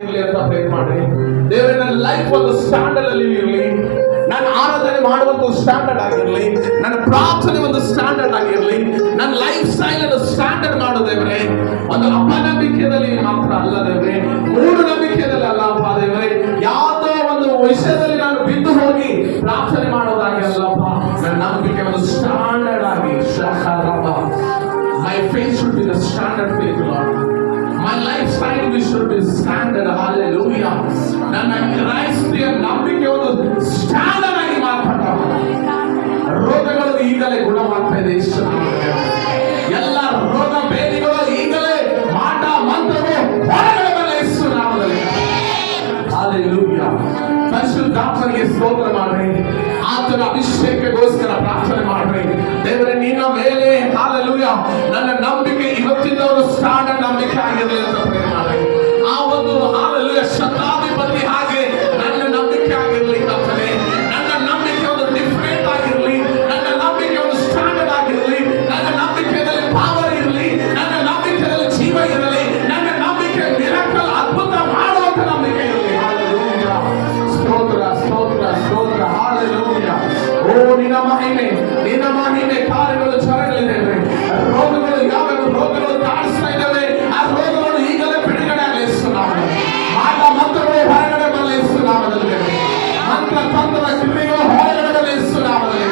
ಅಂತ ಪ್ರೇ ಮಾಡಿ. ದೇವರೇ, ನನ್ನ ಲೈಫ್ ಒಂದು ಸ್ಟ್ಯಾಂಡರ್ಡ್ ಅಲ್ಲಿ ಇರಲಿ, ನಾನು ಆರಾಧನೆ ಮಾಡುವಂತ ಸ್ಟ್ಯಾಂಡರ್ಡ್ ಆಗಿರಲಿ, ನನ್ನ ಪ್ರಾರ್ಥನೆ ಒಂದು ಸ್ಟ್ಯಾಂಡರ್ಡ್ ಆಗಿರಲಿ, ನನ್ನ ಲೈಫ್ ಸ್ಟೈಲ್ ಅನ್ನು ಸ್ಟ್ಯಾಂಡರ್ಡ್ ಮಾಡು ದೇವರೇ. ಒಂದು ಅಪನಂಬಿಕೆಯಲ್ಲಿ ಮಾತ್ರ ಅಲ್ಲ ದೇವರೇ, ಮೂಢನಂಬಿಕೆಯಲ್ಲಿ ಅಲ್ಲ ಅಪ್ಪ ದೇವರೇ, ಯಾವುದೋ ಒಂದು ವಿಷಯದಲ್ಲಿ ನಾನು ಬಿದ್ದು ಹೋಗಿ ಪ್ರಾರ್ಥನೆ ಮಾಡೋದಾಗಿ ಅಲ್ಲಪ್ಪ. ನನ್ನ ನಂಬಿಕೆ ಒಂದು ಸ್ಟ್ಯಾಂಡರ್ಡ್ ಆಗಿ, my faith should be the standard faith, Lord. My lifestyle we should be standard. Hallelujah. ನನ್ನ ಕ್ರೈಸ್ತಿಯ ನಂಬಿಕೆ ಒಂದು ಸ್ಟ್ಯಾಂಡರ್ಡ್ ಆಗಿ ಮಾರ್ಪಟ್ಟ. ರೋಗಗಳು ಈಗಲೇ ಗುಣವಾಗ್ತಾ ಇದೆ. ಎಲ್ಲ ರೋಗ ಬೇದಿಗಳು ಈಗಲೇ ಮಾಟ ಮಂತ್ರವು ಹೊರಗಡೆ ಬರಲಿ ಯೇಸು ನಾಮದಲ್ಲಿ. Hallelujah. ಪರಿಶುದ್ಧಾತ್ಮನಿಗೆ ಸ್ತೋತ್ರ ಮಾಡ್ರಿ, ಆತನ ಅಭಿಷೇಕಗೋಸ್ಕರ ಪ್ರಾರ್ಥನೆ ಮಾಡ್ರಿ. ದೇವರೇ, ನಿನ್ನ ಮೇಲೆ ಹಾಲೆಲೂಯಾ ನನ್ನ ನಂಬಿಕೆ ಇವತ್ತಿನ ಒಂದು ಸ್ಟ್ಯಾಂಡರ್ಡ್ ನಂಬಿಕೆ ಆಗಿರಲಿ ಅಂತ ಪ್ರೇ ಮಾಡ್ರಿ. ಆ ಒಂದು ಹಾಲೆಲೂಯಾ ಶತಾಧಿಪತಿ ಹಾಗೆ ನನ್ನ ನಂಬಿಕೆ ಆಗಿರಲಿ ಕರ್ತನೇ. ನನ್ನ ನಂಬಿಕೆ ಒಂದು ಡಿಫರೆಂಟ್ ಆಗಿರಲಿ, ನನ್ನ ನಂಬಿಕೆ ಒಂದು ಸ್ಟ್ಯಾಂಡರ್ಡ್ ಆಗಿರಲಿ, ನನ್ನ ನಂಬಿಕೆಯಲ್ಲಿ ಪವರ್ ಇರಲಿ, ನನ್ನ ನಂಬಿಕೆಯಲ್ಲಿ ಜೀವ ಇರಲಿ, ನನ್ನ ನಂಬಿಕೆ ಮಿರಾಕಲ್ ಅದ್ಭುತ ಮಾಡುವಂತ ನಂಬಿಕೆ ಇರಲಿ. ಹಾಲೆಲೂಯಾ, ಸ್ತೋತ್ರ ಸ್ತೋತ್ರ ಸ್ತೋತ್ರ. ಹಾಲೆಲೂಯಾ. ಓ ನಿನ್ನ ಮಹಿಮೆ, ನಿನ್ನ ಮಹಿಮೆ ಕಾರ್ಯಗಳು ಜರಗಲಿದ್ದೇವೆ. ರೋಗಗಳು ಯಾವ್ಯಾವ ರೋಗಗಳು ಕಾಣಿಸ್ತಾ ಇದ್ದಾವೆ, ಆ ರೋಗಗಳು ಈಗಲೇ ಬಿಡುಗಡೆ ಆಗಲಿ ಯೇಸು ನಾಮದಲ್ಲಿ. ಮಾಟ ಮಂತ್ರಗಳು ಹೊರಗಡೆ ಬರಲಿ ಯೇಸು ನಾಮದಲ್ಲಿ. ಮಂತ್ರ ತಂತ್ರ ಕ್ರಿಯೆಗಳು ಹೊರಗಡೆ ಬರಲಿ ಯೇಸು ನಾಮದಲ್ಲಿ.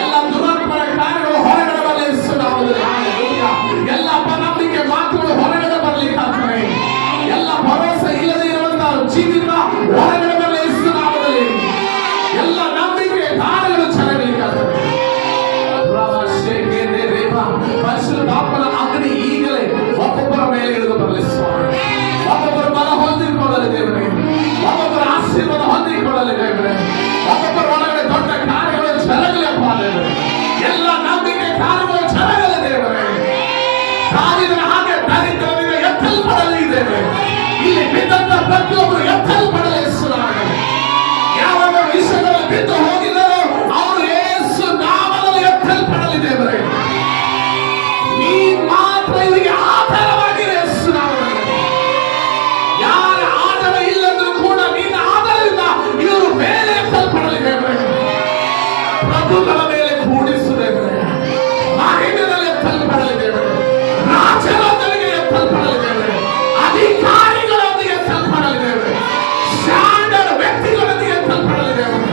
ಎಲ್ಲ ದುರಾತ್ಮರ ಕಾರ್ಯಗಳು ಹೊರಗಡೆ ಬರಲಿ ಯೇಸು ನಾಮದಲ್ಲಿ. ಎಲ್ಲ ಅಪನಂಬಿಕೆ ಮಾತುಗಳು ಹೊರಗಡೆ ಬರಲಿ ಕರ್ತನೇ. ಎಲ್ಲ ಭರವಸೆ ಇಲ್ಲದೆ ಇರುವಂತಹ ಜೀವಿತ ಹೊರಗಡೆ ಬರಲಿ ಯೇಸು ನಾಮದಲ್ಲಿ. ಎಲ್ಲ ನಂಬಿಕೆ ಕಾರ್ಯಗಳು ಜರಗಲಿ ಕರ್ತನೇ. ಪರಿಶುದ್ಧಾತ್ಮನ ಅಗ್ನಿ ಈಗಲೇ ಒಬ್ಬೊಬ್ಬರ ಮೇಲೆ ಇಳಿದು ಬರಲಿ ಸ್ವಾಮಿ. ಒಬ್ಬೊಬ್ಬರ ಬಲ ಹೊಂದಿಕೊಳ್ಳಲಿ ದೇವರೇ, ಒಬ್ಬೊಬ್ಬರ ಆಶೀರ್ವಾದ ಹೊಂದಿಕೊಳ್ಳಲಿ ದೇವರೇ, ಒಬ್ಬೊಬ್ಬರ ಒಳಗಡೆ ದೊಡ್ಡ ಕಾರ್ಯಗಳು ಜರಗಲಿ ಅಪ್ಪ ದೇವರೇ. ಎಲ್ಲ ನಂಬಿಕೆ ಕಾರ್ಯಗಳು ಜರಗಲಿ ದೇವರೇ. ದಾವೀದನ ಹಾಗೆ ದರಿದ್ರರಿಗೆ ಎತ್ತಲ್ಪಡಲಿ ದೇವರೇ. ಇಲ್ಲಿ ಬಿದ್ದಂತ ಪ್ರತಿಯೊಬ್ಬರು ಎತ್ತಲ್ಪಡಲಿ ಯೇಸು ನಾಮದಲ್ಲಿ. ಯಾವಾಗ ವಿಷಯದಲ್ಲಿ ಬಿದ್ದು ಹೋಗಿದ್ದಾರೋ ಅವರು ಯೇಸು ನಾಮದಲ್ಲಿ ಎತ್ತಲ್ಪಡಲಿ ದೇವರೇ. ನೀ ಮಾತ್ರ ಇವರಿಗೆ ಆಧಾರವಾಗಿದೆ ಯೇಸು ನಾಮದಲ್ಲಿ. ಯಾರ ಆಧಾರ ಇಲ್ಲಂದ್ರೂ ಕೂಡ ನಿನ್ನ ಆಧಾರದಿಂದ ಇವರು ಮೇಲೆ ಎತ್ತಲ್ಪಡಲಿ ದೇವರೇ. ಪ್ರಭುಗಳ ಮೇಲೆ ಕೂಡಿಸು ದೇವರೇ. ಮಹಿಮೆಯಲ್ಲಿ ಎತ್ತಲ್ಪಡಲಿ ದೇವರೇ. ರಾಜರೊಂದಿಗೆ ಎತ್ತಲ್ಪಡಲಿ ದೇವರೇ. ಅಧಿಕಾರಿಗಳೊಂದಿಗೆ ಎತ್ತಲ್ಪಡಲಿ ದೇವರೇ. ಸ್ಟ್ಯಾಂಡರ್ಡ್ ವ್ಯಕ್ತಿಗಳೊಂದಿಗೆ ಎತ್ತಲ್ಪಡಲಿ ದೇವರೇ.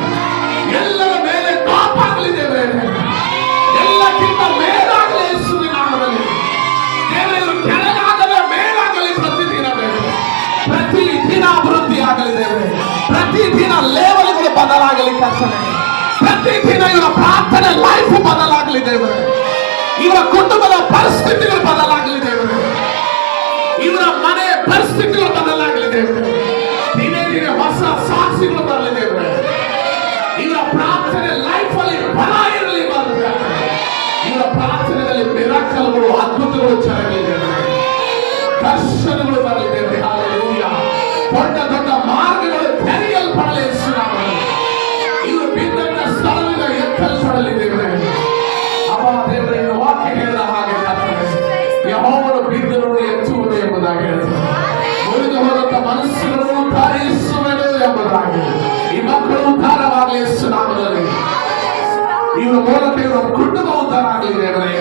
ಎಲ್ಲರ ಮೇಲೆ ಟಾಪ್ ಆಗಲಿ ದೇವರೇ. ಎಲ್ಲಕ್ಕಿಂತ ಮೇಲಾಗಲಿ ಯೇಸುವಿನ ನಾಮದಲ್ಲಿ. ದೇವರೇ, ಕೆಳಗಾಗಲೇ ಮೇಲಾಗಲಿ ಪ್ರತಿದಿನ ದೇವರೇ. ಪ್ರತಿದಿನ ಅಭಿವೃದ್ಧಿ ಆಗಲಿ ದೇವರೇ. ಪ್ರತಿದಿನ ಲೆವೆಲ್ಗಳು ಬದಲಾಗಲಿ ಕರ್ತನೇ. ಪ್ರತಿದಿನ ಇವರ ಪ್ರಾರ್ಥನೆ ಲೈಫ್ ಬದಲಾಗಲಿ ದೇವರೇ. ಇವರ ಕುಟುಂಬದ ಪರಿಸ್ಥಿತಿಗಳು ಬದಲಾಗಲಿ ದೇವರೇ. ಇವರ ಮನೆ ಪರಿಸ್ಥಿತಿಗಳು ಬದಲಾಗಲಿ ದೇವರೇ. ದಿನೇ ದಿನೇ ಹೊಸ ಸಾಕ್ಷಿಗಳು ಬರಲಿ ದೇವರೇ. ಇವರ ಪ್ರಾರ್ಥನೆ ಲೈಫ್ ಅಲ್ಲಿ ಬಲ ಇರಲಿ ಬರಲಿ. ಇವರ ಪ್ರಾರ್ಥನೆಯಲ್ಲಿ ಮಿರಾಕಲ್ಗಳು ಅದ್ಭುತಗಳು ಜರಗಲಿ ದೇವರೇ. ದರ್ಶನಗಳು ಬರಲಿ ದೇವರೇ. ಹಾಲೆಲೂಯಾ. ದೊಡ್ಡ ದೊಡ್ಡ ಮಾರ್ಗಗಳು ತೆರೆಯಲ್ಪಡಲಿ ಯೇಸು ನಾಮದಲ್ಲಿ. ಇವರು ಬಿದ್ದಂತ ಸ್ಥಳದಿಂದ ಎತ್ತಲ್ಪಡಲಿ ದೇವರೇ. ಅಪ್ಪ ದೇವರೇ, ಇನ್ನು ವಾಕ್ಯ ಹೇಳಿದ ಹಾಗೆ ಕರ್ತನೇ, ಯೆಹೋವನು ಬಿದ್ದವರು ಎತ್ತುವುದು ಎಂಬುದಾಗಿ ಹೇಳ್ತಾರೆ. ಮುರಿದು ಹೋದಂತ ಮನಸ್ಸುಗಳನ್ನು ಉದ್ಧಾರಿಸುವೆನು ಎಂಬುದಾಗಿ. ಈ ಮಕ್ಕಳು ಉದ್ಧಾರವಾಗಲಿ ಯೇಸು ನಾಮದಲ್ಲಿ. ಇವರ ಮೂಲಕ ಇವರ ಕುಟುಂಬ ಉದ್ಧಾರ ಆಗಲಿ ದೇವರೇ.